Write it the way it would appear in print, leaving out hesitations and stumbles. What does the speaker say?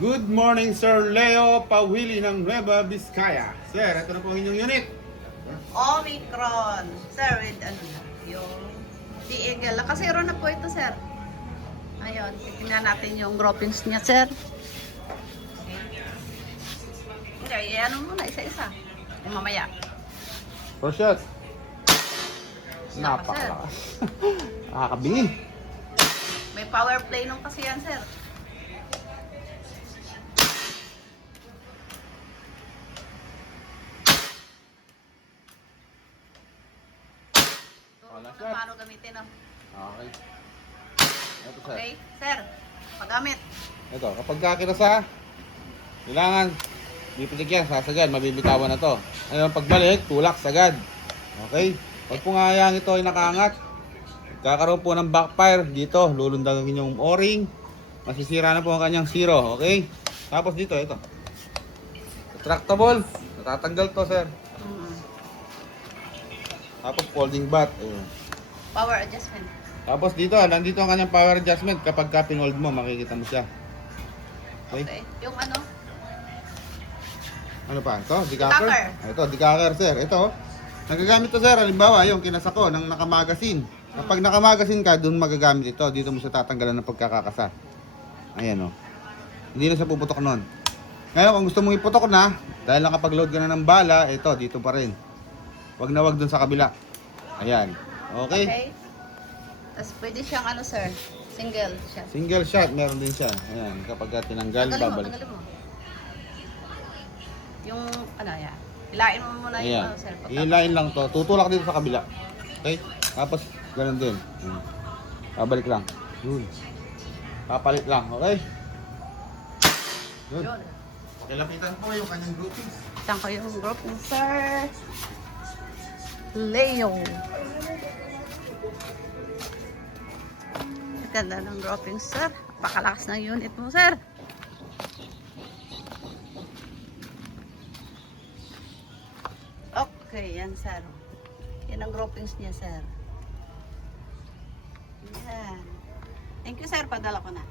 Good morning, Sir Leo Pawili ng Nueva Vizcaya. Sir, ito na po ang inyong unit. Omicron. Sir, with ano na, yung Eagle. Nakasiro na po ito, sir. Ayun, titingnan natin yung groupings niya, sir. Okay, ano muna, isa-isa. Yung mamaya. First shot. Naka, sir. Napakalakas. Nakakabingin. May power play nung kasi yan, sir. Wala, Kung sir. paano gamitin, no? Okay. Ito, sir. Okay, sir. Paggamit. Ito, kapag kakirasa, kailangan bipitig yan, sasagad, mabibitawan na to. Ngayon, pagbalik, tulak, sagad. Okay? Pag pungayang ito ay nakaangat, kakaroon po ng backfire dito, lulundagin yung o-ring, masisira na po ang kanyang zero. Okay? Tapos dito, ito. Retractable, natatanggal to, sir. Tapos folding bat. Ayun. Power adjustment. Tapos dito, nandito ang kanyang power adjustment. Kapag ka pinold mo, makikita mo siya. Okay? Okay. Yung ano? Ano pa? Ito, decacker. Decacker. Ito, decacker, sir. Ito, nagagamit to, sir. Halimbawa, yung kinasa ko ng nakamagasin. Kapag nakamagasin ka, doon magagamit ito. Dito mo siya tatanggalan ng pagkakakasa. Ayan, oh. Hindi na siya puputok nun. Ngayon, kung gusto mong iputok na, dahil nakapag-load ka na ng bala, ito, dito pa rin. Wag na wag dun sa kabila. Ayan. Okay? Okay. Tapos pwede siyang ano, sir? Single siya. Single shot, meron din siya. Ayan, kapag ka tinanggal, babalik. Tanggalin mo. Yung, ano, yan. Hilain mo muna yung, Ayan. ano, sir. Hilain lang to. Tutulak dito sa kabila. Okay? Tapos, ganun din. Ayan. Babalik lang. Yun. Papalit lang. Okay? Yun. Yun. Kailapitan po yung kanyang groupings. Saan ko yung group ng sir? Leo. Ganda ng grouping, sir. Pakalakas ng unit mo, sir. Okay, yan, sir. Yan ang groupings niya, sir. Yan. Thank you, sir. Padala ko na.